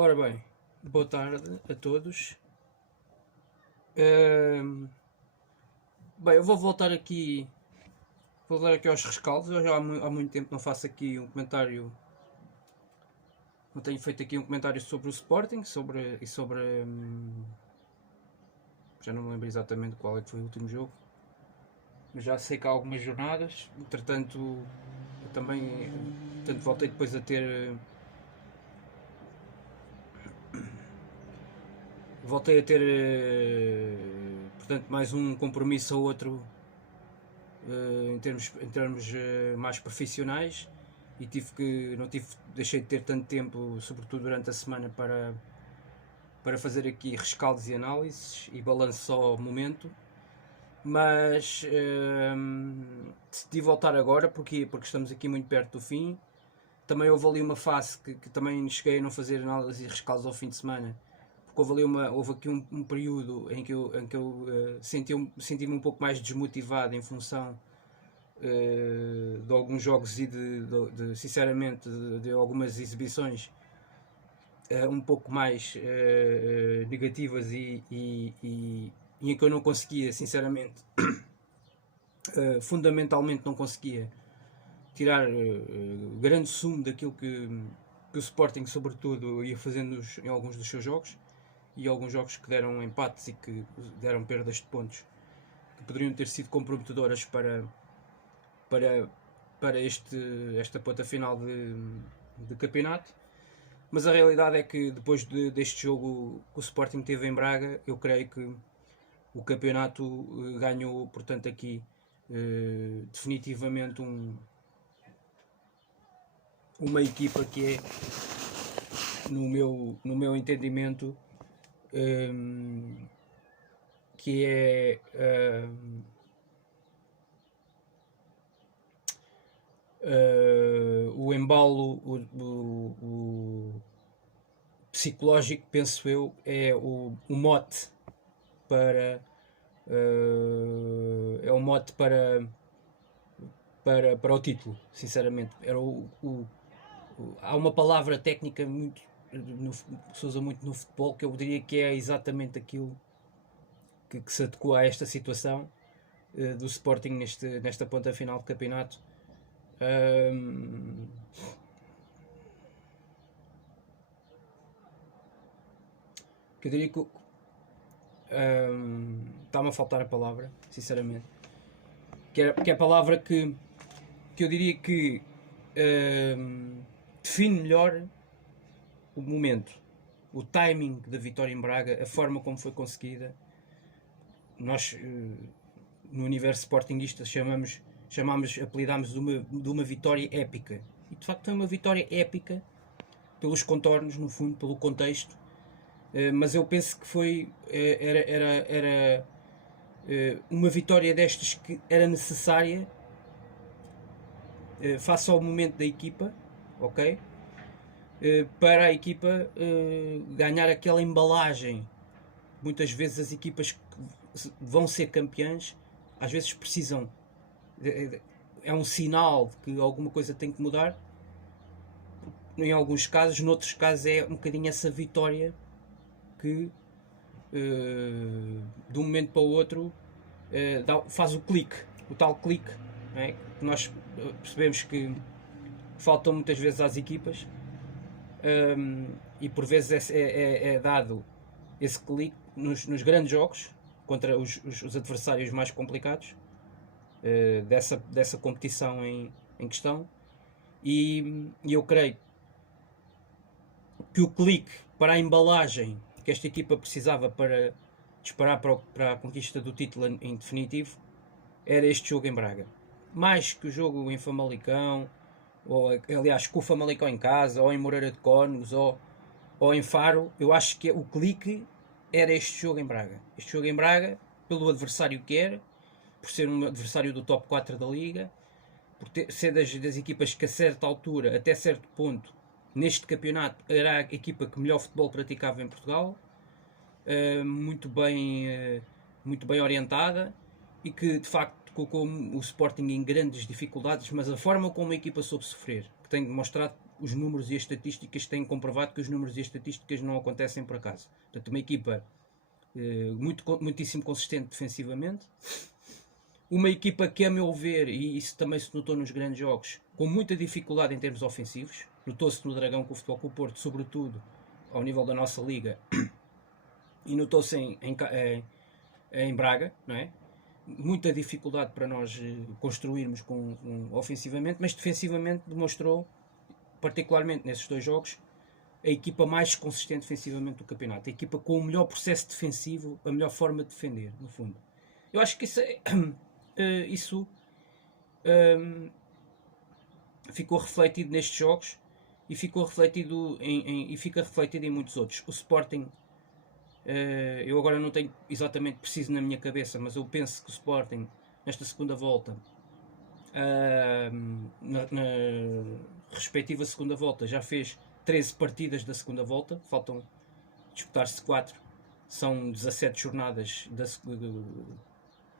Ora bem, boa tarde a todos. Bem, eu vou voltar aqui aos rescaldos. Eu já há muito tempo não faço aqui um comentário, não tenho feito aqui um comentário sobre o Sporting, já não me lembro exatamente qual é que foi o último jogo, mas já sei que há algumas jornadas. Entretanto, eu também voltei depois a ter portanto, mais um compromisso ou outro em termos mais profissionais, e deixei de ter tanto tempo, sobretudo durante a semana, para fazer aqui rescaldos e análises e balanço só ao momento. Mas decidi voltar agora porque estamos aqui muito perto do fim. Também houve ali uma fase que também cheguei a não fazer análises e rescaldos ao fim de semana, porque houve aqui um período em que eu senti-me um pouco mais desmotivado em função de alguns jogos e sinceramente de algumas exibições um pouco mais negativas e em que eu não conseguia, sinceramente, fundamentalmente não conseguia tirar grande sumo daquilo que o Sporting, sobretudo, ia fazendo em alguns dos seus jogos, e alguns jogos que deram empates e que deram perdas de pontos que poderiam ter sido comprometedoras para esta ponta final de campeonato. Mas a realidade é que depois deste jogo que o Sporting teve em Braga, eu creio que o campeonato ganhou, portanto, aqui definitivamente uma equipa que é, no meu entendimento, que é o embalo o psicológico, penso eu, é o mote para é o mote para o título, sinceramente. Há uma palavra técnica muito que se usa muito no futebol, que eu diria que é exatamente aquilo que se adequa a esta situação do Sporting nesta ponta final de campeonato. Que eu diria que está-me a faltar a palavra, sinceramente, que é a palavra que eu diria que define melhor o momento, o timing da vitória em Braga, a forma como foi conseguida. Nós, no universo sportinguista, apelidámos de uma vitória épica, e de facto foi uma vitória épica pelos contornos, no fundo, pelo contexto, mas eu penso que era uma vitória destas que era necessária face ao momento da equipa, ok? Para a equipa ganhar aquela embalagem. Muitas vezes as equipas que vão ser campeãs, às vezes precisam, é um sinal de que alguma coisa tem que mudar, em alguns casos. Noutros casos é um bocadinho essa vitória que de um momento para o outro faz o clique, o tal clique, não é? Que nós percebemos que faltam muitas vezes às equipas, e por vezes é dado esse clique nos grandes jogos contra os adversários mais complicados dessa competição em questão, e eu creio que o clique para a embalagem que esta equipa precisava para disparar para a conquista do título em definitivo era este jogo em Braga, mais que o jogo em Famalicão, ou aliás com o Famalicão em casa, ou em Moreira de Cónegos, ou em Faro. Eu acho que o clique era este jogo em Braga. Este jogo em Braga, pelo adversário que era, por ser um adversário do top 4 da Liga, por ser das equipas que a certa altura, até certo ponto, neste campeonato, era a equipa que melhor futebol praticava em Portugal, muito bem orientada, e que de facto colocou o Sporting em grandes dificuldades, mas a forma como a equipa soube sofrer, que tem demonstrado os números e as estatísticas, têm comprovado que os números e as estatísticas não acontecem por acaso. Portanto, uma equipa muitíssimo consistente defensivamente, uma equipa que, a meu ver, e isso também se notou nos grandes jogos, com muita dificuldade em termos ofensivos. Notou-se no Dragão com o Futebol Clube do Porto, sobretudo ao nível da nossa liga, e notou-se em Braga, não é? Muita dificuldade para nós construirmos ofensivamente, mas defensivamente demonstrou, particularmente nesses dois jogos, a equipa mais consistente defensivamente do campeonato, a equipa com o melhor processo defensivo, a melhor forma de defender, no fundo. Eu acho que isso ficou refletido nestes jogos e ficou refletido e fica refletido em muitos outros. O Sporting, eu agora não tenho exatamente preciso na minha cabeça, mas eu penso que o Sporting, nesta segunda volta, na respectiva segunda volta, já fez 13 partidas da segunda volta, faltam disputar-se 4, são 17 jornadas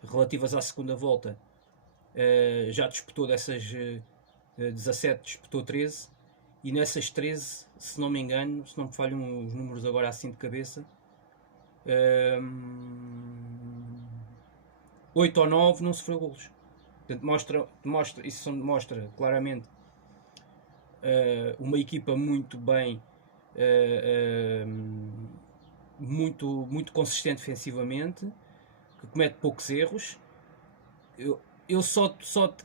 relativas à segunda volta, já disputou dessas 17, disputou 13, e nessas 13, se não me engano, se não me falham os números agora assim de cabeça, 8 ou 9 não sofreu golos. Portanto, isso mostra claramente uma equipa muito bem, muito consistente defensivamente, que comete poucos erros. Eu só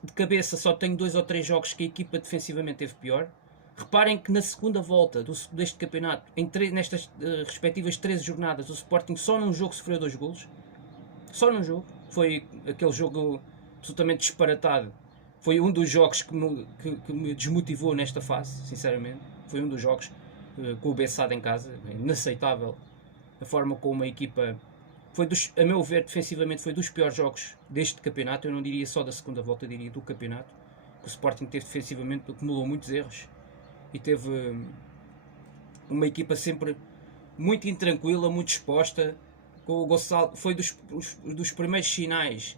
de cabeça só tenho 2 ou 3 jogos que a equipa defensivamente teve pior. Reparem que na segunda volta deste campeonato, nestas respectivas 13 jornadas, o Sporting só num jogo sofreu 2 golos. Só num jogo. Foi aquele jogo absolutamente disparatado. Foi um dos jogos que me desmotivou nesta fase, sinceramente. Foi um dos jogos com o Bessade em casa. Inaceitável a forma como a equipa... a meu ver, defensivamente, foi dos piores jogos deste campeonato. Eu não diria só da segunda volta, eu diria do campeonato. O Sporting teve defensivamente, acumulou muitos erros. E teve uma equipa sempre muito intranquila, muito exposta. Com o Gonçalo, foi dos primeiros sinais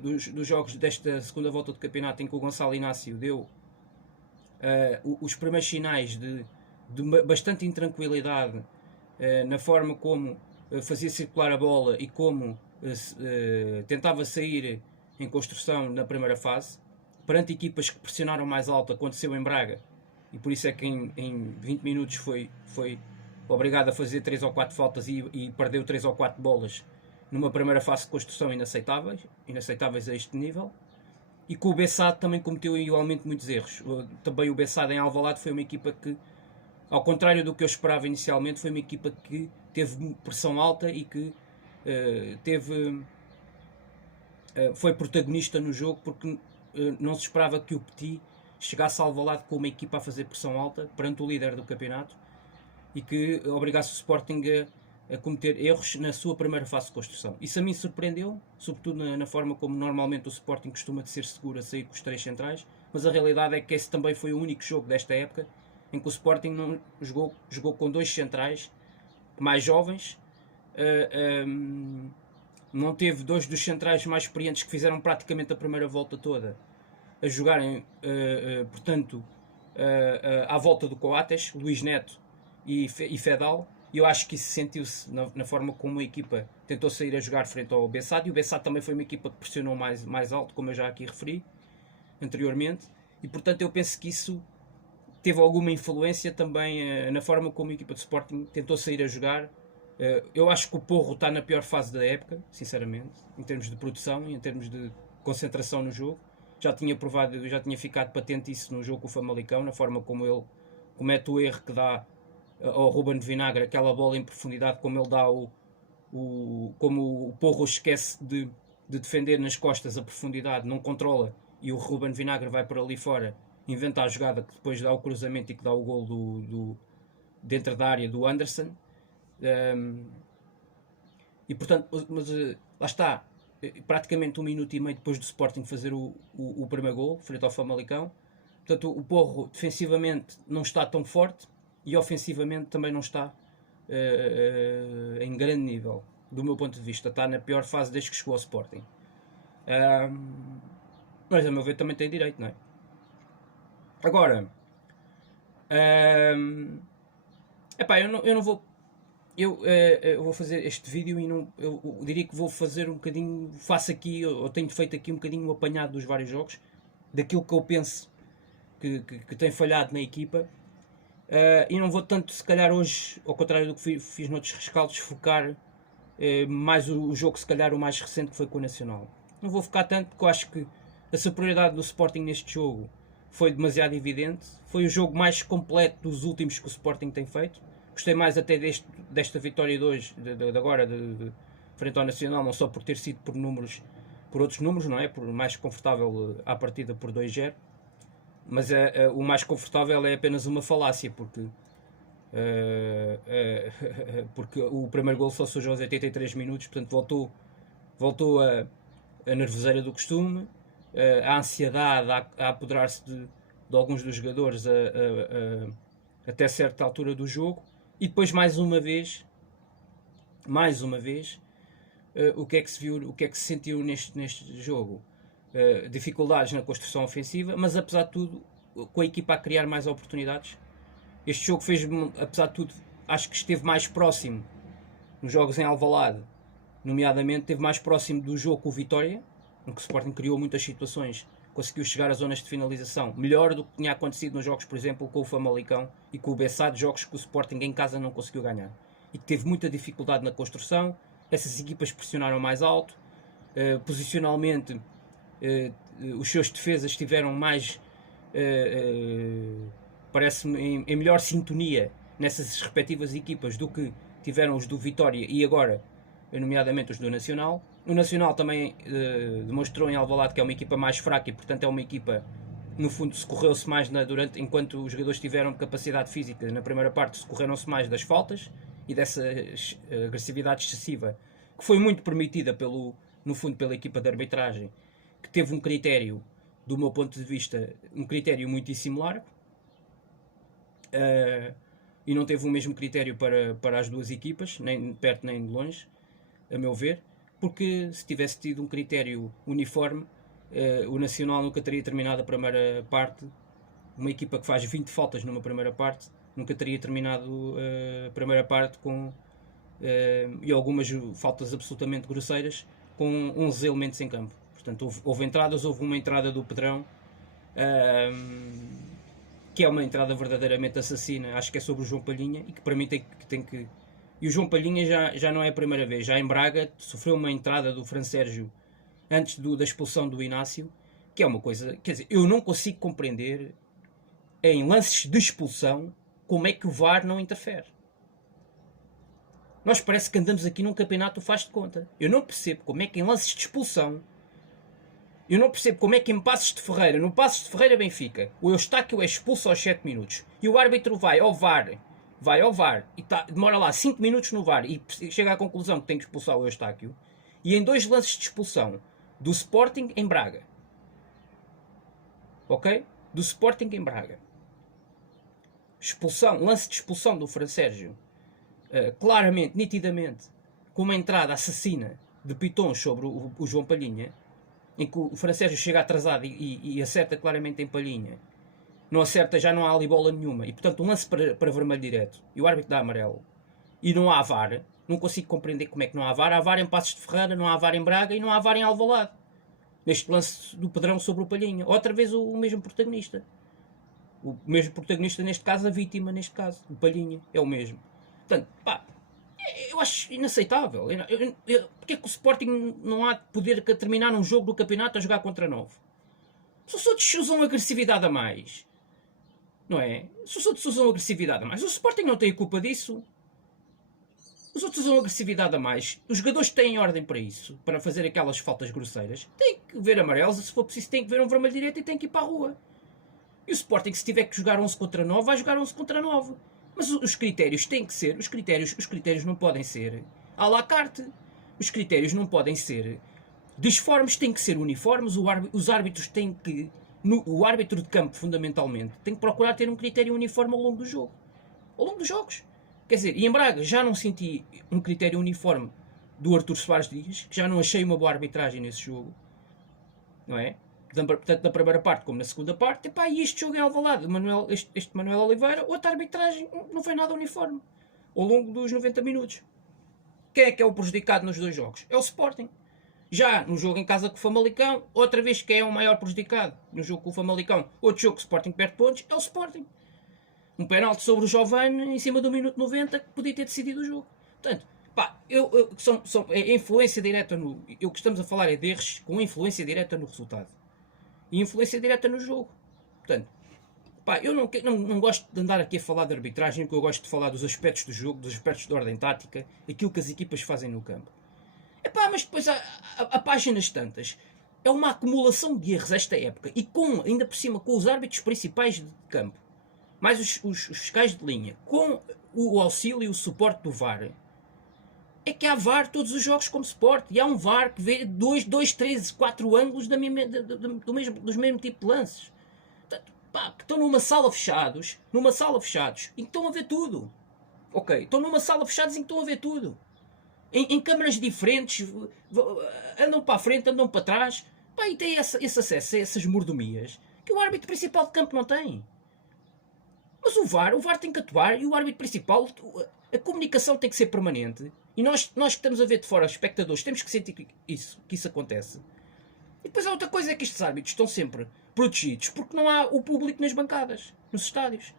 dos jogos desta segunda volta do campeonato em que o Gonçalo Inácio deu os primeiros sinais de bastante intranquilidade na forma como fazia circular a bola e como tentava sair em construção na primeira fase, perante equipas que pressionaram mais alto. Aconteceu em Braga, e por isso é que em 20 minutos foi obrigado a fazer 3 ou 4 faltas e perdeu 3 ou 4 bolas numa primeira fase de construção inaceitáveis a este nível. E com o Bessade também cometeu igualmente muitos erros. Também o Bessade em Alvalade foi uma equipa que, ao contrário do que eu esperava inicialmente, foi uma equipa que teve pressão alta e que foi protagonista no jogo, porque não se esperava que o Petit chegasse a Alvalade com uma equipa a fazer pressão alta perante o líder do campeonato e que obrigasse o Sporting a cometer erros na sua primeira fase de construção. Isso a mim surpreendeu, sobretudo na forma como normalmente o Sporting costuma de ser seguro a sair com os 3 centrais, mas a realidade é que esse também foi o único jogo desta época em que o Sporting não jogou com 2 centrais mais jovens, não teve 2 dos centrais mais experientes que fizeram praticamente a primeira volta toda a jogarem, portanto, à volta do Coates, Luís Neto e Fedal. E eu acho que isso sentiu-se na forma como a equipa tentou sair a jogar frente ao Bessade. E o Bessade também foi uma equipa que pressionou mais alto, como eu já aqui referi anteriormente. E portanto eu penso que isso teve alguma influência também na forma como a equipa de Sporting tentou sair a jogar. Eu acho que o Porro está na pior fase da época, sinceramente, em termos de produção e em termos de concentração no jogo. Já tinha ficado patente isso no jogo com o Famalicão, na forma como ele comete o erro que dá ao Ruben de Vinagre, aquela bola em profundidade, como ele dá como o Porro esquece de defender nas costas a profundidade, não controla, e o Ruben de Vinagre vai para ali fora, inventa a jogada que depois dá o cruzamento e que dá o gol dentro da área do Anderson. E portanto, mas lá está, praticamente 1 minuto e meio depois do Sporting fazer o primeiro gol frente ao Famalicão. Portanto, o Porro defensivamente não está tão forte e ofensivamente também não está em grande nível, do meu ponto de vista. Está na pior fase desde que chegou ao Sporting. Mas a meu ver também tem direito, não é? Agora, epá, eu não vou. Eu vou fazer este vídeo e não, eu diria que vou fazer um bocadinho. Faço aqui, eu tenho feito aqui um bocadinho o apanhado dos vários jogos, daquilo que eu penso que tem falhado na equipa. E não vou tanto, se calhar hoje, ao contrário do que fiz noutros rescaldos, focar mais o jogo, se calhar o mais recente, que foi com o Nacional. Não vou focar tanto, porque eu acho que a superioridade do Sporting neste jogo foi demasiado evidente. Foi o jogo mais completo dos últimos que o Sporting tem feito. Gostei mais até desta vitória de hoje, de agora, frente ao Nacional, não só por ter sido por outros números, não é? Por mais confortável à partida por 2-0. Mas o mais confortável é apenas uma falácia, porque porque o primeiro gol só surgiu aos 83 minutos, portanto voltou a nervoseira do costume, a ansiedade a apoderar-se de alguns dos jogadores até certa altura do jogo, e depois mais uma vez, o que é que se viu, o que é que se sentiu neste jogo? Dificuldades na construção ofensiva, mas apesar de tudo, com a equipa a criar mais oportunidades. Este jogo fez-me, apesar de tudo, acho que esteve mais próximo nos jogos em Alvalade, nomeadamente esteve mais próximo do jogo com o Vitória, em que o Sporting criou muitas situações, conseguiu chegar às zonas de finalização, melhor do que tinha acontecido nos jogos, por exemplo, com o Famalicão e com o Bessade, jogos que o Sporting em casa não conseguiu ganhar. E que teve muita dificuldade na construção, essas equipas pressionaram mais alto, posicionalmente os seus defesas estiveram mais, parece-me, em melhor sintonia nessas respectivas equipas do que tiveram os do Vitória e agora, nomeadamente os do Nacional. O Nacional também demonstrou em Alvalade que é uma equipa mais fraca e, portanto, é uma equipa, no fundo, socorreu-se mais enquanto os jogadores tiveram capacidade física. Na primeira parte, socorreram-se mais das faltas e dessa agressividade excessiva, que foi muito permitida, no fundo, pela equipa de arbitragem, que teve um critério, do meu ponto de vista, um critério muitíssimo largo, e não teve o mesmo critério para as duas equipas, nem de perto nem de longe, a meu ver, porque se tivesse tido um critério uniforme, o Nacional nunca teria terminado a primeira parte. Uma equipa que faz 20 faltas numa primeira parte nunca teria terminado a primeira parte com e algumas faltas absolutamente grosseiras, com 11 elementos em campo. Portanto, houve entradas, houve uma entrada do Pedrão, que é uma entrada verdadeiramente assassina, acho que é sobre o João Palhinha, e que para mim tem que... E o João Palhinha já não é a primeira vez, já em Braga sofreu uma entrada do Fran Sérgio antes da expulsão do Inácio, que é uma coisa, quer dizer, eu não consigo compreender em lances de expulsão como é que o VAR não interfere. Nós parece que andamos aqui num campeonato faz de conta. Eu não percebo como é que em lances de expulsão, eu não percebo como é que em Passos de Ferreira, no Passos de Ferreira Benfica, o Eustáquio é expulso aos 7 minutos e o árbitro vai ao VAR e demora lá 5 minutos no VAR e chega à conclusão que tem que expulsar o Eustáquio, e em 2 lances de expulsão do Sporting em Braga, ok? Do Sporting em Braga, lance de expulsão do Fran Sérgio, claramente, nitidamente, com uma entrada assassina de Piton sobre o João Palhinha, em que o Fran Sérgio chega atrasado e acerta claramente em Palhinha. Não acerta, já não há ali bola nenhuma. E, portanto, um lance para vermelho direto. E o árbitro dá amarelo. E não há VAR. Não consigo compreender como é que não há VAR. Há VAR em Passos de Ferreira, não há VAR em Braga e não há VAR em Alvalade. Neste lance do Pedrão sobre o Palhinha. Outra vez o mesmo protagonista. O mesmo protagonista, neste caso, a vítima, neste caso. O Palhinha. É o mesmo. Portanto, pá, eu acho inaceitável. Porque é que o Sporting não há de poder terminar um jogo do campeonato a jogar contra 9? Se os outros usam agressividade a mais, não é? Se os outros usam agressividade a mais, o Sporting não tem a culpa disso. Os outros usam agressividade a mais. Os jogadores têm ordem para isso, para fazer aquelas faltas grosseiras. Tem que ver amarelos, se for preciso tem que ver um vermelho direto e tem que ir para a rua. E o Sporting, se tiver que jogar 11 contra 9, vai jogar 11 contra 9. Mas os critérios têm que ser... Os critérios não podem ser à la carte. Os critérios não podem ser disformes, têm que ser uniformes. Os árbitros têm que... O árbitro de campo, fundamentalmente, tem que procurar ter um critério uniforme ao longo do jogo. Ao longo dos jogos. Quer dizer, e em Braga já não senti um critério uniforme do Artur Soares Dias, que já não achei uma boa arbitragem nesse jogo. não é? Tanto na primeira parte como na segunda parte, epá, e este jogo é Alvalade, este Manuel Oliveira, outra arbitragem não foi nada uniforme, ao longo dos 90 minutos. Quem é o prejudicado nos dois jogos? É o Sporting. Já no jogo em casa com o Famalicão, outra vez quem é o maior prejudicado? No jogo com o Famalicão, outro jogo que o Sporting perde pontos, é o Sporting. Um penalti sobre o Giovane em cima do minuto 90 que podia ter decidido o jogo. Portanto, pá, é influência direta no... O que estamos a falar é de erros com influência direta no resultado. E influência direta no jogo. Portanto, pá, eu não gosto de andar aqui a falar de arbitragem, porque eu gosto de falar dos aspectos do jogo, dos aspectos de ordem tática, aquilo que as equipas fazem no campo. Epá, mas depois há páginas tantas. É uma acumulação de erros esta época. E ainda por cima, com os árbitros principais de campo, mais os fiscais de linha, com o auxílio e o suporte do VAR, é que há VAR todos os jogos como suporte. E há um VAR que vê 2, 3, 4 ângulos dos mesmo tipo de lances. Portanto, pá, que estão numa sala fechados, e que estão a ver tudo. Ok, estão numa sala fechados e que estão a ver tudo. Em câmaras diferentes, andam para a frente, andam para trás, pá, e tem esse acesso a essas mordomias que o árbitro principal de campo não tem. Mas o VAR tem que atuar, e o árbitro principal, a comunicação tem que ser permanente, e nós que estamos a ver de fora, os espectadores, temos que sentir que isso acontece. E depois há outra coisa, é que estes árbitros estão sempre protegidos porque não há o público nas bancadas, nos estádios,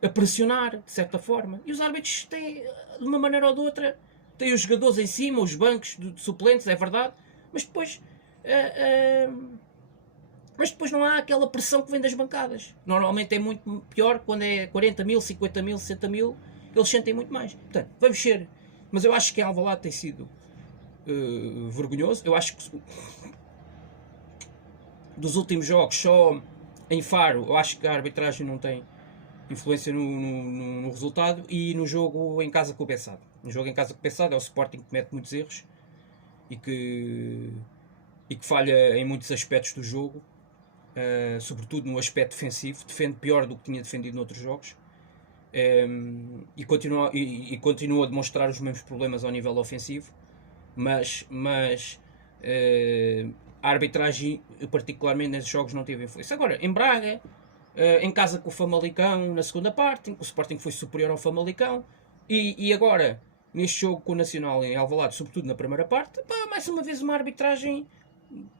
a pressionar, de certa forma, e os árbitros têm, de uma maneira ou de outra, tem os jogadores em cima, os bancos de suplentes, é verdade, mas depois não há aquela pressão que vem das bancadas. Normalmente é muito pior quando é 40 mil, 50 mil, 60 mil, eles sentem muito mais. Portanto, vamos ser. Mas eu acho que em Alvalade tem sido vergonhoso. Eu acho que dos últimos jogos, só em Faro, eu acho que a arbitragem não tem influência no resultado, e no jogo em casa com o Bessado. No jogo em casa com o Bessado é o Sporting que comete muitos erros e que falha em muitos aspectos do jogo, sobretudo no aspecto defensivo, defende pior do que tinha defendido noutros jogos, e continua a demonstrar os mesmos problemas ao nível ofensivo, mas a arbitragem, particularmente nesses jogos, não teve influência. Agora, em Braga, em casa com o Famalicão, na segunda parte, o Sporting foi superior ao Famalicão, e agora, neste jogo com o Nacional em Alvalade, sobretudo na primeira parte, pá, mais uma vez uma arbitragem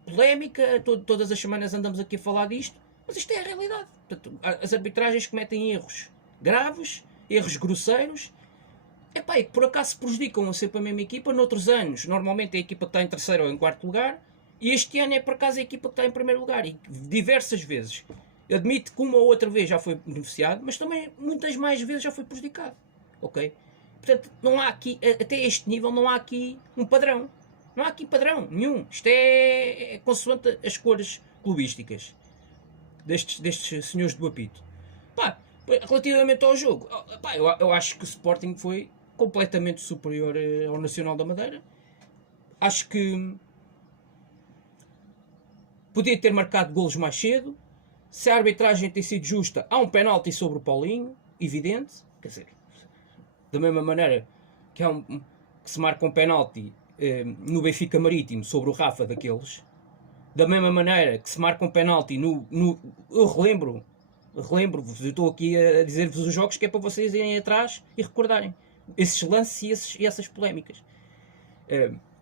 polémica. Todas as semanas andamos aqui a falar disto, mas isto é a realidade. Portanto, as arbitragens cometem erros graves, erros grosseiros, epá, e que por acaso prejudicam sempre a mesma equipa. Noutros anos, normalmente é a equipa que está em terceiro ou em quarto lugar, e este ano é por acaso a equipa que está em primeiro lugar, e diversas vezes admite que uma ou outra vez já foi beneficiado, mas também muitas mais vezes já foi prejudicado. Ok? Portanto, não há aqui, até este nível, não há aqui um padrão. Não há aqui padrão nenhum. Isto é consoante as cores clubísticas destes senhores do apito. Pá, relativamente ao jogo, pá, eu acho que o Sporting foi completamente superior ao Nacional da Madeira. Acho que podia ter marcado golos mais cedo. Se a arbitragem tem sido justa, há um penalti sobre o Paulinho, evidente. Quer dizer, da mesma maneira que se marca um penalti no Benfica Marítimo sobre o Rafa daqueles, da mesma maneira que se marca um penalti eu relembro-vos, eu estou aqui a dizer-vos os jogos que é para vocês irem atrás e recordarem esses lances e essas polémicas,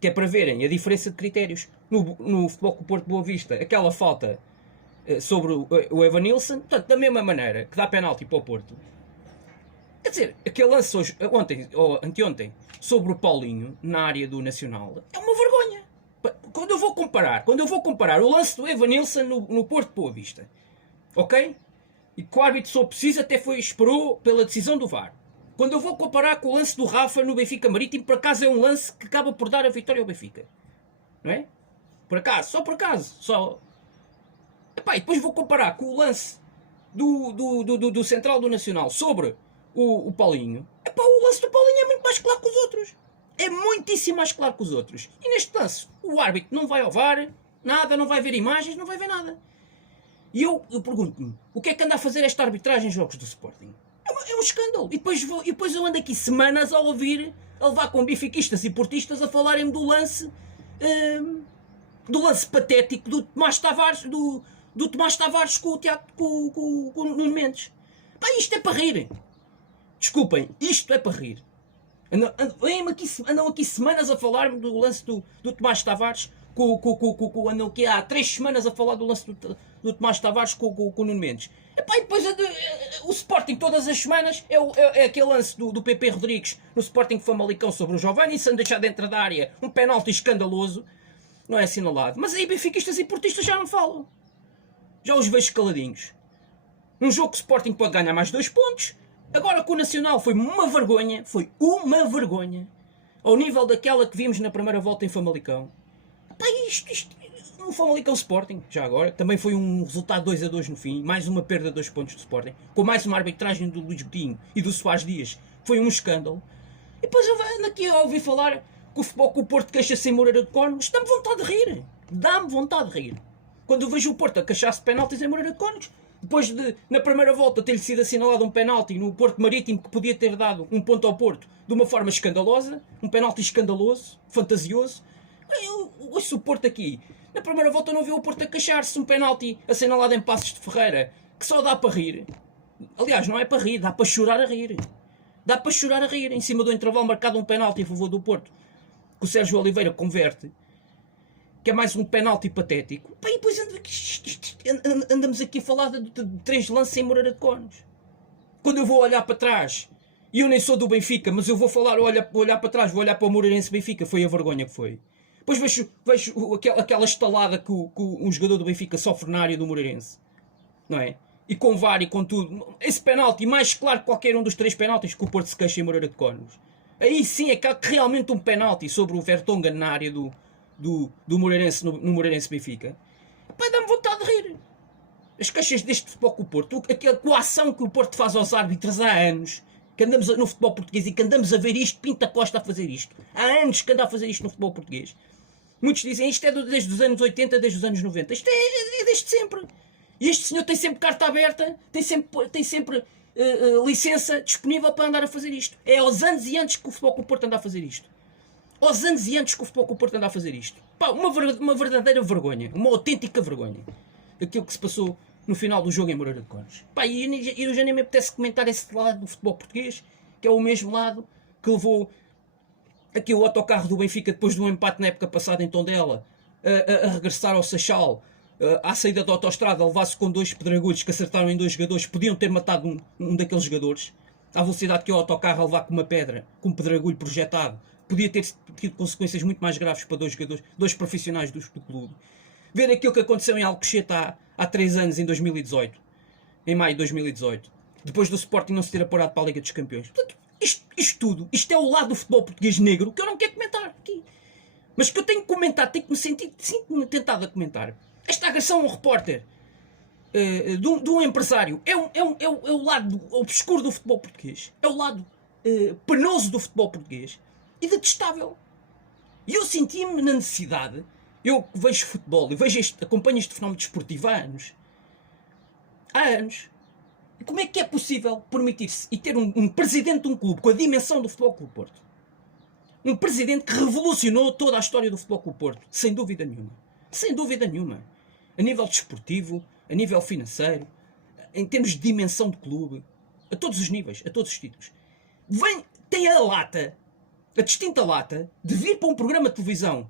que é para verem a diferença de critérios. No Futebol com o Porto Boa Vista, aquela falta sobre o Evanilson, portanto, da mesma maneira que dá penalti para o Porto. Quer dizer, aquele lance anteontem sobre o Paulinho na área do Nacional é uma vergonha. Quando eu vou comparar o lance do Evanilson no Porto Boa Vista, ok? E que o árbitro só precisa, esperou pela decisão do VAR. Quando eu vou comparar com o lance do Rafa no Benfica Marítimo, por acaso é um lance que acaba por dar a vitória ao Benfica. Não é? Por acaso. Epá, e depois vou comparar com o lance do Central do Nacional sobre o Paulinho. Epá, o lance do Paulinho é muito mais claro que os outros. É muitíssimo mais claro que os outros. E neste lance, o árbitro não vai ao VAR, nada, não vai ver imagens, não vai ver nada. E eu pergunto-me, o que é que anda a fazer esta arbitragem em jogos do Sporting? É um escândalo. E depois eu ando aqui semanas a levar com bifiquistas e portistas a falarem-me do lance do lance patético do Tomás Tavares, do Tomás Tavares com o Nuno Mendes. Pá, isto é para rir. Desculpem, isto é para rir. Andam aqui semanas a falar-me do lance do Tomás Tavares andam aqui há 3 semanas a falar do lance do Tomás Tavares com o Nuno Mendes. Epá, e depois o Sporting todas as semanas é aquele lance do PP Rodrigues no Sporting Famalicão sobre o Giovanni, sendo deixado dentro da área, um penalti escandaloso, não é assinalado. Mas aí benfiquistas e portistas já não falam. Já os vejo caladinhos. Num jogo que o Sporting pode ganhar mais 2 pontos. Agora com o Nacional foi uma vergonha. Foi uma vergonha. Ao nível daquela que vimos na primeira volta em Famalicão. Pá, isto um Famalicão Sporting, já agora. Também foi um resultado 2-2 no fim. Mais uma perda de 2 pontos do Sporting. Com mais uma arbitragem do Luís Coutinho e do Soares Dias. Foi um escândalo. E depois eu ando aqui a ouvir falar que o futebol, que o Porto queixa-se em Moreira de Cónegos. Dá-me vontade de rir. Dá-me vontade de rir. Quando eu vejo o Porto a queixar-se penaltis em Moreira de Cónegos, depois de, na primeira volta, ter-lhe sido assinalado um penalti no Porto Marítimo que podia ter dado um ponto ao Porto de uma forma escandalosa, um penalti escandaloso, fantasioso, eu ouço o Porto aqui. Na primeira volta não viu o Porto a queixar-se um penalti assinalado em Passos de Ferreira, que só dá para rir. Aliás, não é para rir, dá para chorar a rir. Dá para chorar a rir. Em cima do intervalo marcado um penalti a favor do Porto, que o Sérgio Oliveira converte, que é mais um penalti patético. Pá, e depois andamos aqui a falar de 3 lances em Moreira de Cónegos. Quando eu vou olhar para trás, e eu nem sou do Benfica, mas eu vou falar, vou olhar para trás, vou olhar para o Moreirense Benfica, foi a vergonha que foi. Depois vejo aquela estalada que um jogador do Benfica sofre na área do Moreirense. Não é? E com VAR e com tudo. Esse penalti, mais claro que qualquer um dos 3 penaltis que o Porto se queixa em Moreira de Cónegos. Aí sim é realmente um penalti sobre o Vertonghen na área do Moreirense, no Moreirense Benfica. Pá, dá-me vontade de rir. As queixas deste futebol com o Porto, aquela coação que o Porto faz aos árbitros há anos, que andamos no futebol português e que andamos a ver isto, Pinta Costa a fazer isto. Há anos que anda a fazer isto no futebol português. Muitos dizem, isto é desde os anos 80, desde os anos 90. Isto é desde sempre. E este senhor tem sempre carta aberta, tem sempre licença disponível para andar a fazer isto. É aos anos e antes que o futebol com o Porto anda a fazer isto. Aos anos e antes que o futebol com o Porto anda a fazer isto. Pá, uma verdadeira vergonha. Uma autêntica vergonha. Aquilo que se passou no final do jogo em Moreira de Cónegos. Pá, e eu já nem me apetece comentar esse lado do futebol português, que é o mesmo lado que levou aqui o autocarro do Benfica depois do empate na época passada em Tondela a regressar ao Seixal, à saída da autoestrada, a levar-se com 2 pedregulhos que acertaram em 2 jogadores, podiam ter matado um daqueles jogadores. À velocidade que o autocarro a levar com uma pedra, com um pedregulho projetado, podia ter tido consequências muito mais graves para 2 jogadores, 2 profissionais do clube. Ver aquilo que aconteceu em Alcochete há 3 anos, em 2018, em maio de 2018, depois do Sporting não se ter apurado para a Liga dos Campeões. Portanto, isto tudo, isto é o lado do futebol português negro que eu não quero comentar aqui. Mas que eu tenho que comentar, tenho que me sentir, sinto-me tentado a comentar. Esta agressão a um repórter de um empresário é o lado obscuro do futebol português. É o lado penoso do futebol português e detestável. E eu senti-me na necessidade, eu vejo futebol e acompanho este fenómeno desportivo há anos. Como é que é possível permitir-se e ter um presidente de um clube com a dimensão do Futebol Clube Porto? Um presidente que revolucionou toda a história do Futebol Clube Porto, sem dúvida nenhuma. Sem dúvida nenhuma. A nível desportivo, a nível financeiro, em termos de dimensão de clube, a todos os níveis, a todos os títulos. Tem a distinta lata, de vir para um programa de televisão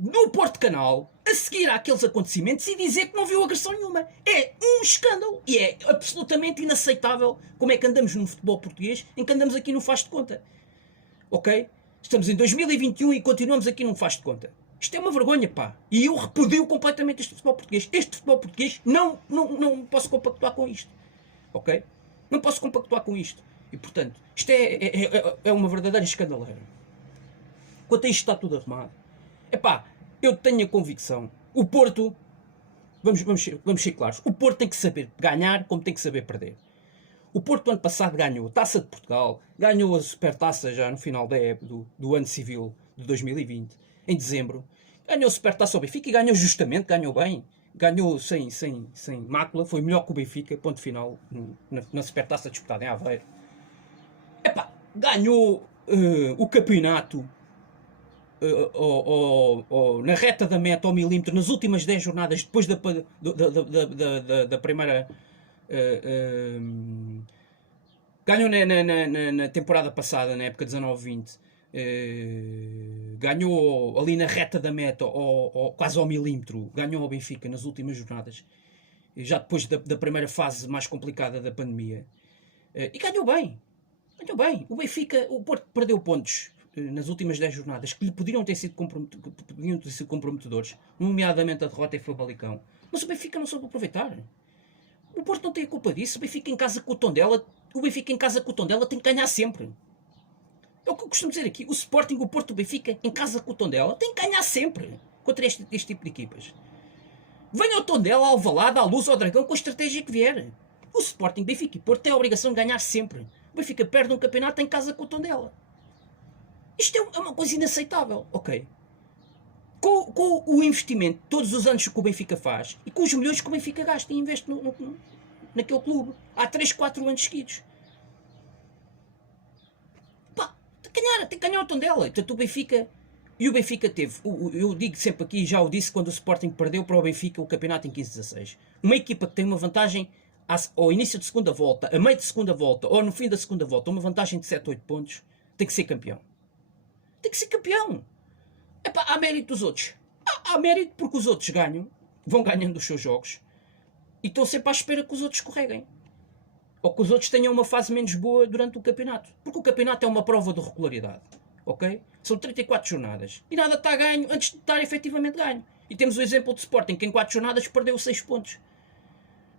no Porto Canal, a seguir àqueles acontecimentos e dizer que não viu agressão nenhuma. É um escândalo. E é absolutamente inaceitável como é que andamos num futebol português em que andamos aqui no faz de conta. Ok? Estamos em 2021 e continuamos aqui num faz de conta. Isto é uma vergonha, pá. E eu repudio completamente este futebol português. Este futebol português não posso compactuar com isto. Ok? Não posso compactuar com isto. E, portanto, isto é uma verdadeira escandaleira. Quanto a isto está tudo arrumado. Epá, eu tenho a convicção. O Porto, vamos ser claros, o Porto tem que saber ganhar como tem que saber perder. O Porto, ano passado, ganhou a Taça de Portugal, ganhou a Supertaça já no final do ano civil de 2020, em dezembro. Ganhou a Supertaça ao Benfica e ganhou justamente, ganhou bem. Ganhou sem mácula, foi melhor que o Benfica, ponto final, na Supertaça disputada em Aveiro. Epá, ganhou o campeonato ou na reta da meta ao milímetro, nas últimas 10 jornadas, depois da primeira. Ganhou na temporada passada, na época 19-20. Ganhou ali na reta da meta, quase ao milímetro. Ganhou ao Benfica nas últimas jornadas, já depois da primeira fase mais complicada da pandemia. E ganhou bem. Ganhou bem. O Benfica, o Porto perdeu pontos nas últimas 10 jornadas que lhe poderiam ter sido comprometedores, nomeadamente a derrota em Famalicão. Mas o Benfica não soube aproveitar. O Porto não tem a culpa disso. O Benfica em casa com o Tondela tem que ganhar sempre. É o que eu costumo dizer aqui. O Sporting, o Porto, o Benfica em casa com o Tondela tem que ganhar sempre contra este tipo de equipas. Venha o Tondela, ao Alvalade, à Luz, ao Dragão, com a estratégia que vier. O Sporting, Benfica e Porto têm a obrigação de ganhar sempre. O Benfica perde um campeonato em casa com o Tondela. Isto é uma coisa inaceitável, ok? Com o investimento todos os anos que o Benfica faz e com os milhões que o Benfica gasta e investe naquele clube há 3, 4 anos seguidos. Pá, tem que ganhar o Tondela. Portanto, o Benfica... E o Benfica teve... Eu digo sempre aqui, já o disse, quando o Sporting perdeu para o Benfica o campeonato em 15-16. Uma equipa que tem uma vantagem ao início de segunda volta, a meio de segunda volta ou no fim da segunda volta, uma vantagem de 7, 8 pontos, tem que ser campeão. Tem que ser campeão. Epá, há mérito dos outros. Há mérito porque os outros ganham, vão ganhando os seus jogos e estão sempre à espera que os outros escorreguem. Ou que os outros tenham uma fase menos boa durante o campeonato. Porque o campeonato é uma prova de regularidade. Ok? São 34 jornadas. E nada está ganho antes de estar efetivamente ganho. E temos o exemplo de Sporting, que em 4 jornadas perdeu 6 pontos.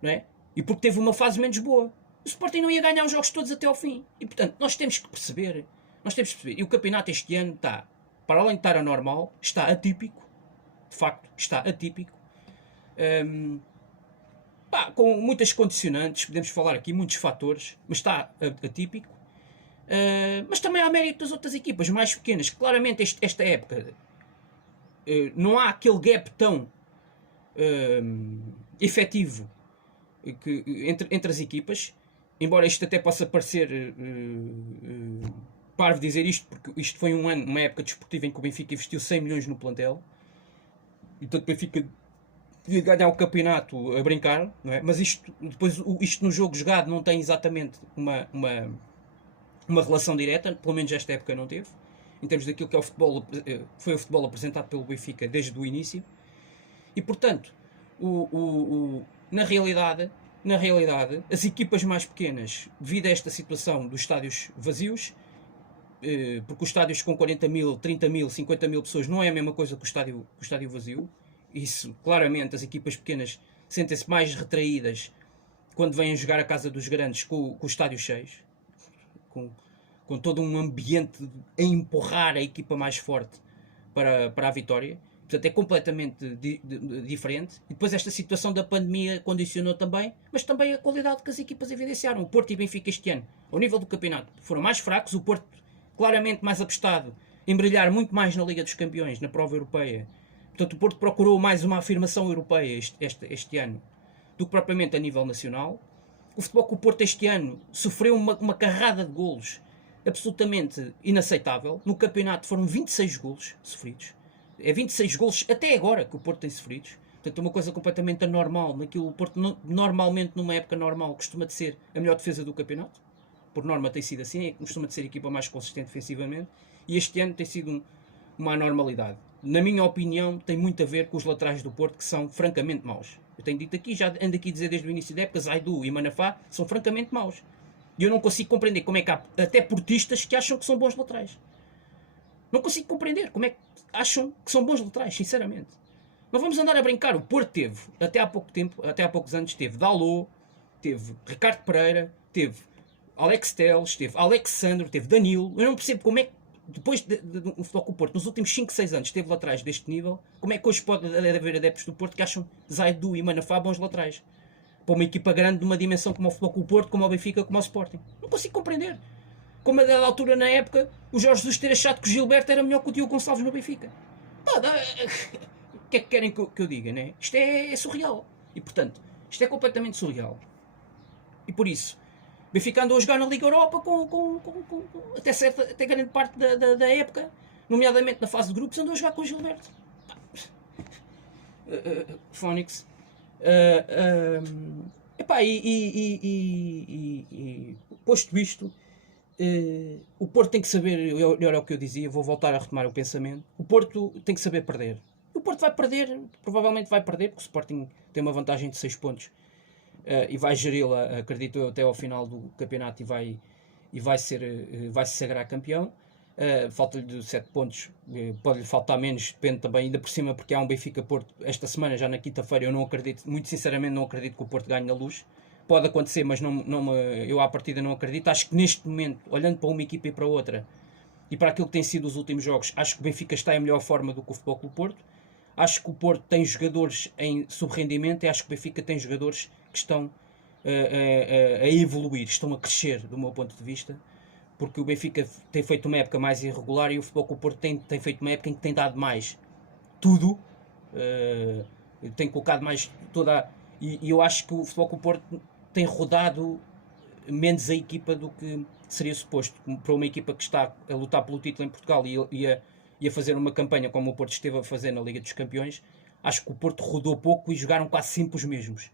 Não é? E porque teve uma fase menos boa. O Sporting não ia ganhar os jogos todos até ao fim. E portanto, nós temos que perceber. E o campeonato este ano está, para além de estar anormal, está atípico. De facto, está atípico. Com muitas condicionantes, podemos falar aqui, muitos fatores, mas está atípico. Mas também há mérito das outras equipas mais pequenas. Claramente esta época não há aquele gap tão efetivo entre as equipas, embora isto até possa parecer parvo dizer isto, porque isto foi uma época desportiva em que o Benfica investiu 100 milhões no plantel e portanto o Benfica devia ganhar o campeonato a brincar, não é? Mas isto no jogo jogado não tem exatamente uma relação direta, pelo menos esta época não teve, em termos daquilo que é o futebol, foi o futebol apresentado pelo Benfica desde o início. E portanto, na realidade, as equipas mais pequenas, devido a esta situação dos estádios vazios, porque os estádios com 40 mil, 30 mil, 50 mil pessoas não é a mesma coisa que o estádio vazio. Isso, claramente, as equipas pequenas sentem-se mais retraídas quando vêm jogar a casa dos grandes com os estádios cheios, com todo um ambiente a empurrar a equipa mais forte para a vitória. Portanto, é completamente diferente. E depois esta situação da pandemia condicionou também, mas também a qualidade que as equipas evidenciaram. O Porto e Benfica este ano, ao nível do campeonato, foram mais fracos. O Porto claramente mais apostado em brilhar muito mais na Liga dos Campeões, na prova europeia. Portanto, o Porto procurou mais uma afirmação europeia este ano do que propriamente a nível nacional. O futebol que o Porto este ano sofreu uma carrada de golos absolutamente inaceitável. No campeonato foram 26 golos sofridos. É 26 golos até agora que o Porto tem sofridos. Portanto, é uma coisa completamente anormal. Naquilo, o Porto normalmente, numa época normal, costuma de ser a melhor defesa do campeonato. Por norma tem sido assim, costuma de ser a equipa mais consistente defensivamente. E este ano tem sido uma anormalidade. Na minha opinião, tem muito a ver com os laterais do Porto, que são francamente maus. Eu tenho dito aqui, já ando aqui a dizer desde o início da época, Zaidu e Manafá são francamente maus. E eu não consigo compreender como é que há até portistas que acham que são bons laterais. Não consigo compreender como é que acham que são bons laterais, sinceramente. Não vamos andar a brincar. O Porto teve, até há poucos anos, teve Dalot, teve Ricardo Pereira, teve Alex Telles, teve Alexandre, teve Danilo. Eu não percebo como é que, depois do futebol com o Porto, nos últimos 5, 6 anos, teve laterais deste nível, como é que hoje pode haver adeptos do Porto que acham Zaidu e Manafá bons laterais? Para uma equipa grande de uma dimensão como o futebol com o Porto, como o Benfica, como o Sporting. Não consigo compreender. Como a dada altura, na época, o Jorge Jesus ter achado que o Gilberto era melhor que o Diogo Gonçalves no Benfica. O que é que querem que eu diga, né? Isto é surreal. E, portanto, isto é completamente surreal. E por isso, Benfica andou a jogar na Liga Europa até grande parte da época nomeadamente na fase de grupos, andou a jogar com o Gilberto. Fónix. Posto isto, o Porto tem que saber, era o que eu dizia, vou voltar a retomar o pensamento. O Porto tem que saber perder. O Porto vai perder, provavelmente vai perder, porque o Sporting tem uma vantagem de 6 pontos e vai geri-la, acredito eu, até ao final do campeonato e vai se sagrar campeão. Falta-lhe de 7 pontos, pode-lhe faltar menos, depende também, ainda por cima, porque há um Benfica-Porto esta semana, já na quinta-feira. Eu não acredito, muito sinceramente, não acredito que o Porto ganhe na Luz. Pode acontecer, mas eu à partida não acredito. Acho que neste momento, olhando para uma equipa e para outra, e para aquilo que tem sido os últimos jogos, acho que o Benfica está em melhor forma do que o Futebol Clube Porto. Acho que o Porto tem jogadores em subrendimento e acho que o Benfica tem jogadores que estão a evoluir, estão a crescer, do meu ponto de vista, porque o Benfica tem feito uma época mais irregular e o Futebol Clube Porto tem feito uma época em que tem dado mais tudo, tem colocado mais toda e eu acho que o Futebol Clube Porto tem rodado menos a equipa do que seria suposto para uma equipa que está a lutar pelo título em Portugal e a fazer uma campanha como o Porto esteve a fazer na Liga dos Campeões. Acho que o Porto rodou pouco e jogaram quase sempre os mesmos,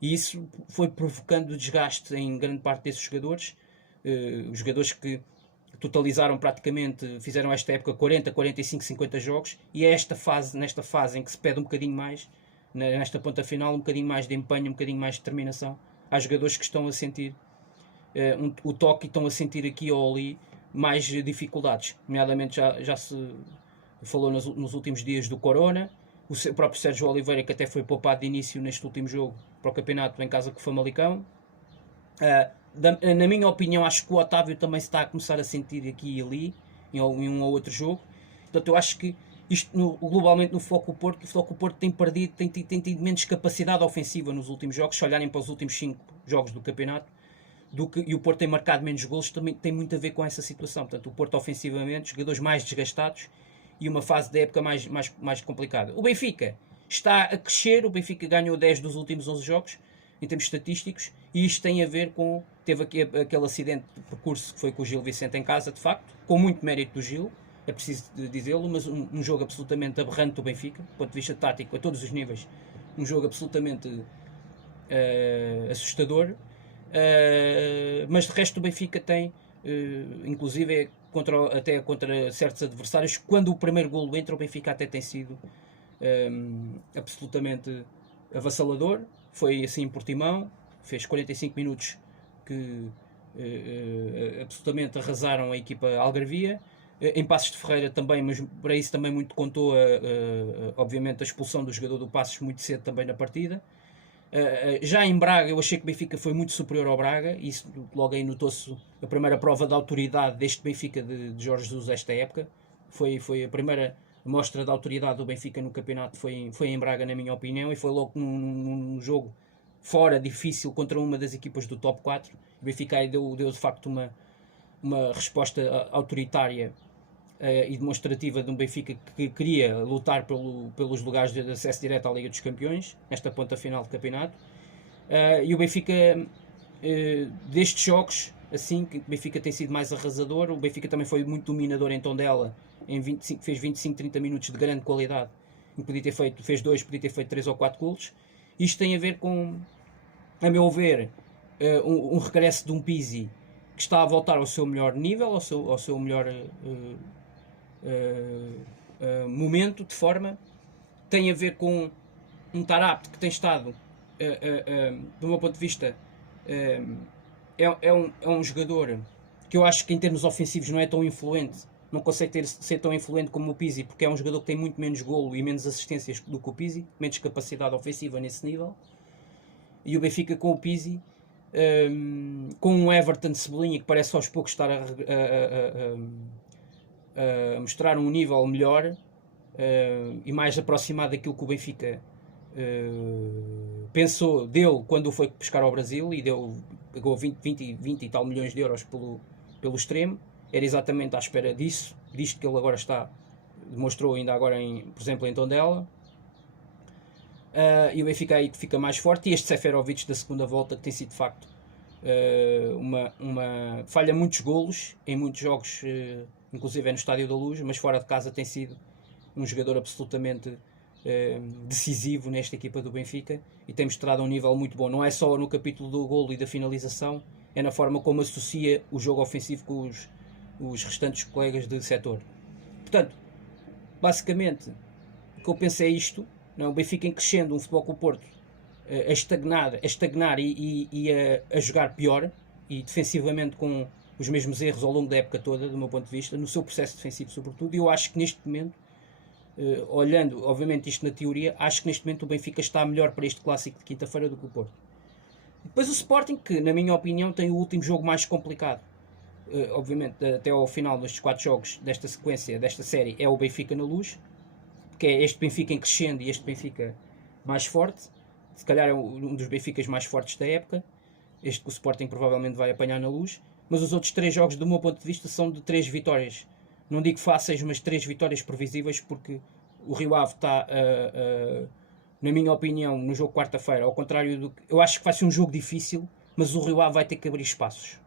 e isso foi provocando desgaste em grande parte desses jogadores. Os jogadores que totalizaram praticamente, fizeram esta época 40, 45, 50 jogos, e é nesta fase em que se pede um bocadinho mais, nesta ponta final, um bocadinho mais de empenho, um bocadinho mais de determinação. Há jogadores que estão a sentir o toque e estão a sentir aqui ou ali mais dificuldades. Nomeadamente já se falou nos últimos dias do Corona, o próprio Sérgio Oliveira, que até foi poupado de início neste último jogo para o campeonato em casa com o Famalicão. Na minha opinião, acho que o Otávio também se está a começar a sentir aqui e ali, em um ou outro jogo. Portanto, eu acho que isto globalmente no Futebol Clube Porto, o Futebol Clube Porto tem tido menos capacidade ofensiva nos últimos jogos. Se olharem para os últimos 5 jogos do campeonato, e o Porto tem marcado menos golos, também tem muito a ver com essa situação. Portanto, o Porto ofensivamente, jogadores mais desgastados e uma fase de época mais complicada. O Benfica está a crescer, o Benfica ganhou 10 dos últimos 11 jogos, em termos estatísticos, e isto tem a ver com, teve aqui aquele acidente de percurso que foi com o Gil Vicente em casa, de facto, com muito mérito do Gil, é preciso dizê-lo, mas um jogo absolutamente aberrante do Benfica, do ponto de vista tático, a todos os níveis, um jogo absolutamente assustador, mas de resto o Benfica tem, inclusive até contra certos adversários, quando o primeiro golo entra, o Benfica até tem sido absolutamente avassalador. Foi assim em Portimão, fez 45 minutos que absolutamente arrasaram a equipa algarvia. Em Passos de Ferreira também, mas para isso também muito contou obviamente a expulsão do jogador do Passos muito cedo também na partida. Já em Braga eu achei que o Benfica foi muito superior ao Braga, e isso logo aí notou-se a primeira prova de autoridade deste Benfica de Jorge Jesus esta época. Foi a primeira mostra de autoridade do Benfica no campeonato, foi em Braga, na minha opinião, e foi logo num jogo fora, difícil, contra uma das equipas do top 4. O Benfica aí deu de facto uma resposta autoritária e demonstrativa de um Benfica que queria lutar pelos lugares de acesso direto à Liga dos Campeões, nesta ponta final de campeonato. E o Benfica, destes jogos, assim, que o Benfica tem sido mais arrasador. O Benfica também foi muito dominador em Tondela, fez 25, 30 minutos de grande qualidade, fez 2, podia ter feito 3 ou 4 golos. Isto tem a ver com, a meu ver, um regresso de um Pizzi que está a voltar ao seu melhor nível, ao seu melhor momento de forma. Tem a ver com um Tarapte que tem estado, do meu ponto de vista, é um jogador que eu acho que em termos ofensivos não é tão influente, não consegue ser tão influente como o Pizzi, porque é um jogador que tem muito menos golo e menos assistências do que o Pizzi, menos capacidade ofensiva nesse nível. E o Benfica com o Pizzi, com um Everton de Cebolinha que parece aos poucos estar a mostrar um nível melhor e mais aproximado daquilo que o Benfica pensou dele quando o foi buscar ao Brasil, e pagou 20 e tal milhões de euros pelo extremo. Era exatamente à espera disto que ele agora demonstrou ainda agora, por exemplo, em Tondela. E o Benfica aí fica mais forte, e este Seferovic da segunda volta, que tem sido de facto falha muitos golos em muitos jogos inclusive é no Estádio da Luz, mas fora de casa tem sido um jogador absolutamente decisivo nesta equipa do Benfica e tem mostrado um nível muito bom. Não é só no capítulo do golo e da finalização, é na forma como associa o jogo ofensivo com os restantes colegas de setor. Portanto, basicamente, o que eu penso é isto, não? O Benfica em crescendo, um Futebol Clube Porto a estagnar e a jogar pior, e defensivamente com os mesmos erros ao longo da época toda, do meu ponto de vista, no seu processo defensivo sobretudo, e eu acho que neste momento, olhando obviamente isto na teoria, acho que neste momento o Benfica está melhor para este clássico de quinta-feira do que o Porto. Depois o Sporting, que na minha opinião tem o último jogo mais complicado, obviamente até ao final destes 4 jogos desta sequência, desta série, é o Benfica na Luz, que é este Benfica em crescendo e este Benfica mais forte, se calhar é um dos Benficas mais fortes da época, este que o Sporting provavelmente vai apanhar na Luz, mas os outros 3 jogos do meu ponto de vista são de 3 vitórias, não digo fáceis, mas 3 vitórias previsíveis, porque o Rio Ave está, na minha opinião, no jogo quarta-feira, ao contrário do que... Eu acho que vai ser um jogo difícil, mas o Rio Ave vai ter que abrir espaços.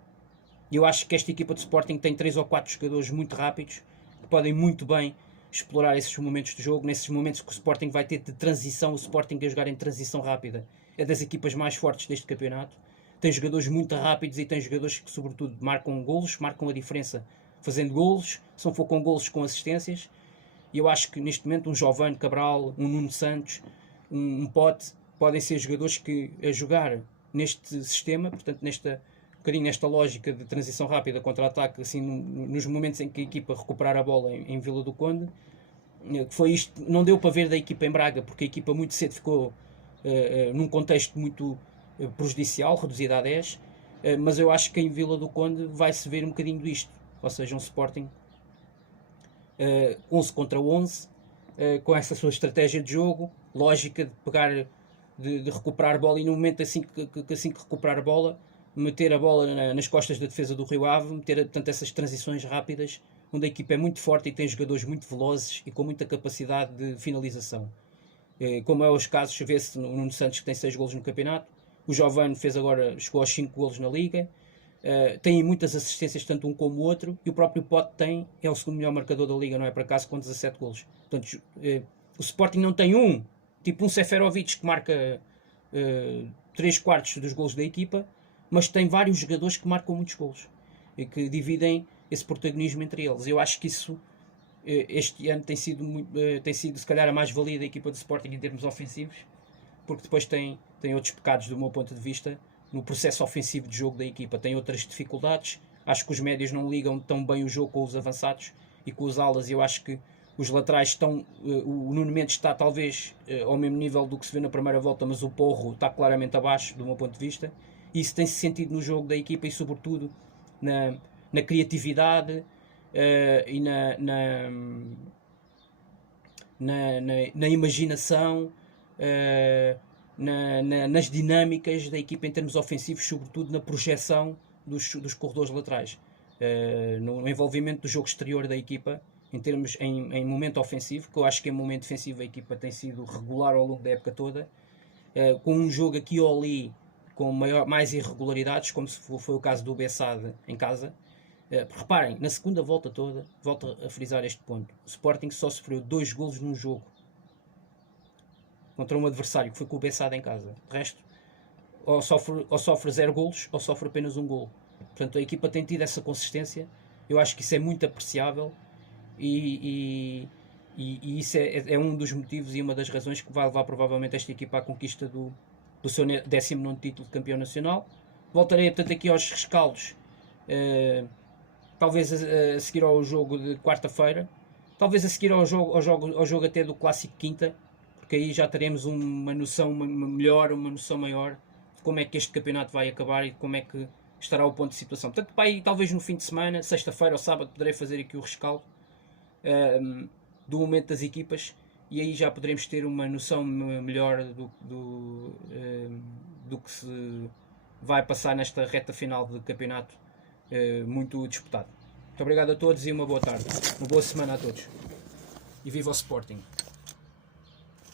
Eu acho que esta equipa de Sporting tem 3 ou 4 jogadores muito rápidos, que podem muito bem explorar esses momentos de jogo, nesses momentos que o Sporting vai ter de transição, o Sporting a jogar em transição rápida. É das equipas mais fortes deste campeonato. Tem jogadores muito rápidos e tem jogadores que, sobretudo, marcam golos, marcam a diferença fazendo golos, se não for com golos, com assistências. E eu acho que neste momento um Giovane Cabral, um Nuno Santos, um Pote, podem ser jogadores que a jogar neste sistema, portanto um bocadinho nesta lógica de transição rápida, contra-ataque, assim, nos momentos em que a equipa recuperar a bola em Vila do Conde. Foi isto, não deu para ver da equipa em Braga, porque a equipa muito cedo ficou num contexto muito prejudicial, reduzida a 10, mas eu acho que em Vila do Conde vai-se ver um bocadinho disto, ou seja, um Sporting 11 contra 11, com essa sua estratégia de jogo, lógica de pegar, de recuperar a bola, e no momento assim que recuperar a bola, meter a bola nas costas da defesa do Rio Ave, meter, portanto, essas transições rápidas, onde a equipa é muito forte e tem jogadores muito velozes e com muita capacidade de finalização. Como é os casos, vê-se no Nuno Santos, que tem 6 golos no campeonato, o Giovane fez agora, chegou aos 5 golos na Liga, tem muitas assistências, tanto um como o outro, e o próprio Pote é o segundo melhor marcador da Liga, não é por acaso, com 17 golos. Portanto, o Sporting não tem tipo um Seferovic que marca 3/4 dos golos da equipa, mas tem vários jogadores que marcam muitos golos e que dividem esse protagonismo entre eles. Eu acho que isso este ano tem sido se calhar a mais-valia da equipa do Sporting em termos ofensivos, porque depois tem outros pecados do meu ponto de vista no processo ofensivo de jogo da equipa, tem outras dificuldades. Acho que os médios não ligam tão bem o jogo com os avançados e com os alas. Eu acho que os laterais estão, o Nuno Mendes está talvez ao mesmo nível do que se viu na primeira volta, mas o Porro está claramente abaixo do meu ponto de vista. Isso tem-se sentido no jogo da equipa e sobretudo na criatividade e na imaginação, nas dinâmicas da equipa em termos ofensivos, sobretudo na projeção dos corredores laterais, no envolvimento do jogo exterior da equipa em momento ofensivo, que eu acho que em momento defensivo a equipa tem sido regular ao longo da época toda, com um jogo aqui ou ali com mais irregularidades, como se foi o caso do Bessade em casa. Reparem, na segunda volta toda, volto a frisar este ponto, o Sporting só sofreu 2 golos num jogo contra um adversário que foi com o Bessade em casa. De resto, ou sofre 0 golos ou sofre apenas 1 golo. Portanto, a equipa tem tido essa consistência. Eu acho que isso é muito apreciável e isso é um dos motivos e uma das razões que vai levar provavelmente esta equipa à conquista do seu 19º título de campeão nacional. Voltarei, portanto, aqui aos rescaldos, talvez a seguir ao jogo de quarta-feira, talvez a seguir ao jogo até do clássico de quinta, porque aí já teremos uma noção melhor, uma noção maior de como é que este campeonato vai acabar e de como é que estará o ponto de situação. Portanto, para aí, talvez no fim de semana, sexta-feira ou sábado, poderei fazer aqui o rescaldo do momento das equipas, e aí já poderemos ter uma noção melhor do que se vai passar nesta reta final do campeonato muito disputado. Muito obrigado a todos e uma boa tarde, uma boa semana a todos, e viva o Sporting!